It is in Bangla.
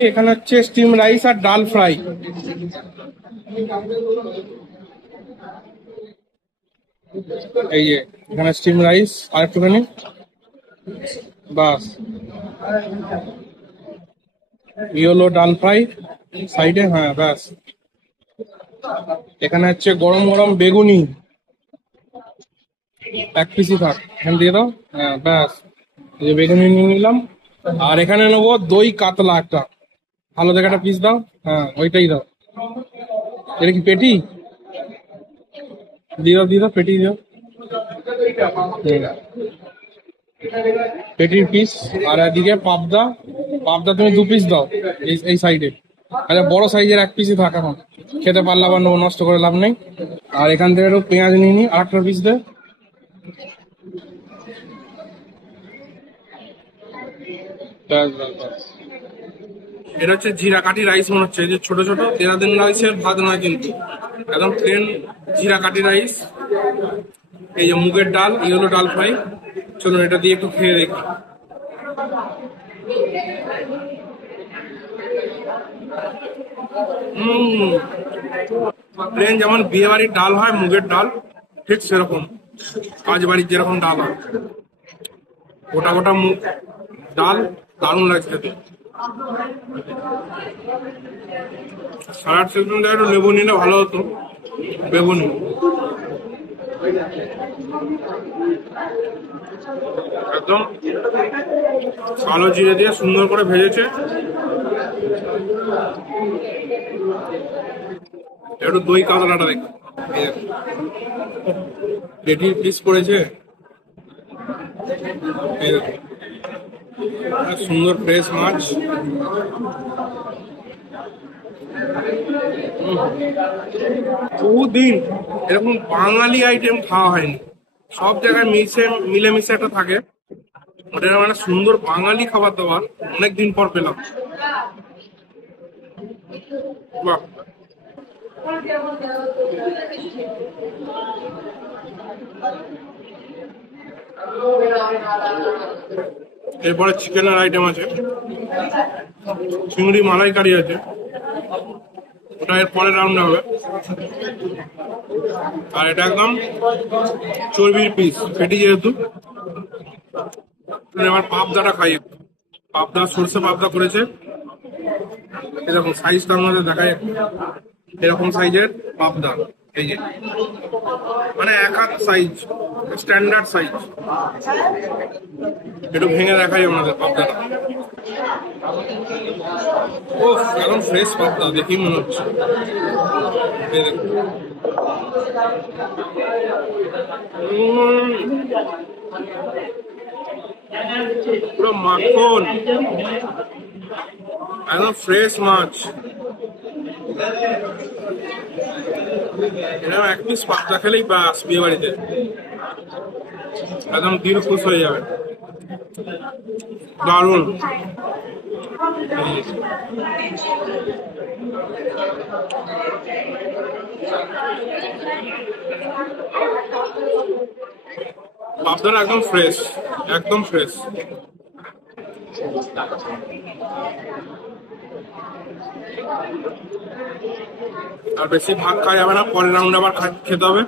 এখানে হচ্ছে স্টিম রাইস আর ডাল ফ্রাই। এই যে এখানে স্টিম রাইস আর একটুখানি, বাস। ইয়েলো ডাল ফ্রাই সাইডে, হ্যাঁ ব্যাস। এখানে হচ্ছে গরম গরম বেগুনি, এক পিসি থাক, এখানে দিয়ে দাও। হ্যাঁ ব্যাস, এই যে বেগুনি নিয়ে নিলাম। আর এখানে নেবো দই কাতলা একটা, ভালো দেখে একটা পিস দাও। হ্যাঁ ওইটাই দাও। এটা কি পেটি? দিয়ে দাও দিয়ে দাও, পেটি দিও। পেটির পিস। আর এদিকে পাবদা, পাবদা তুমি 2 পিস দাও, এই এই সাইডে। আচ্ছা বড় সাইজের এক পিসই থাক এখন, খেতে পারলে আবার নেবো, নষ্ট করে লাভ নেই। আর এখান থেকে একটু পেঁয়াজ নিয়ে নি, 8টা পিস দে। ব্যাস ব্যাস ব্যাস। এটা হচ্ছে জিরা কাঠি রাইস মনে হচ্ছে, এই যে ছোট ছোট দেরাদুন রাইসের ভাত নয় কিন্তু, একদম প্লেন জিরা কাঠি রাইস। এই যে মুগের ডাল, এই হলো ডাল ফ্রাই। চলুন এটা দিয়ে একটু খেয়ে দেখি। হম, প্লেন যেমন বিয়ে বাড়ির ডাল হয় মুগের ডাল, ঠিক সেরকম কাজ বাড়ির যেরকম ডাল হয়, গোটা গোটা মুগ ডাল, দারুণ লাগছে খেতে। সালাড সেকশন থেকে একটু লেবু নিলে ভালো হতো, বেগুনি। একদম কালো জিরে দিয়ে সুন্দর করে ভেজেছে। একটু দই কাতলাটা দেখো, পেটির পিস পড়েছে। এই দেখো, আর সুন্দর ফ্রেশ মাছ। বহুদিন এরকম বাঙালি আইটেম খাওয়া হয়নি। সব জায়গায় মিলেমিশে একটা থাকে, ওটা মানে সুন্দর বাঙালি খাবার দাবার অনেকদিন পর পেলাম। বাহ। এরপরে চিকেনের আইটেম আছে, চিংড়ি মালাইকারি আছে, ওটা এর পরের রাউন্ডে হবে। আর এটা একদম চর্বির পিস, ফেটি যেহেতু। এবার পাবদাটা খাই একটু। পাবদা, সর্ষে পাবদা করেছে, এরকম সাইজ তার মধ্যে দেখায় একটু। এরকম সাইজের পাবদা, এই যে মানে এক হাত সাইজ, স্ট্যান্ডার্ড সাইজ। একটু ভেঙে দেখাই আপনাদের পাবদাটা। ও, একদম ফ্রেশ পাবদা দেখি মনে হচ্ছে। এই দেখুন। পুরো মাখন, একদম ফ্রেশ মাছ। এরকম এক পিস পাবদা খেলেই বাস, বিয়ে বাড়িতে একদম দিল খুশ হয়ে যাবে। দারুণ। পাবদাটা একদম ফ্রেশ, একদম ফ্রেশ। আর বেশি ভাত খাওয়া যাবে না, পরের রাউন্ডে আবার খেতে হবে।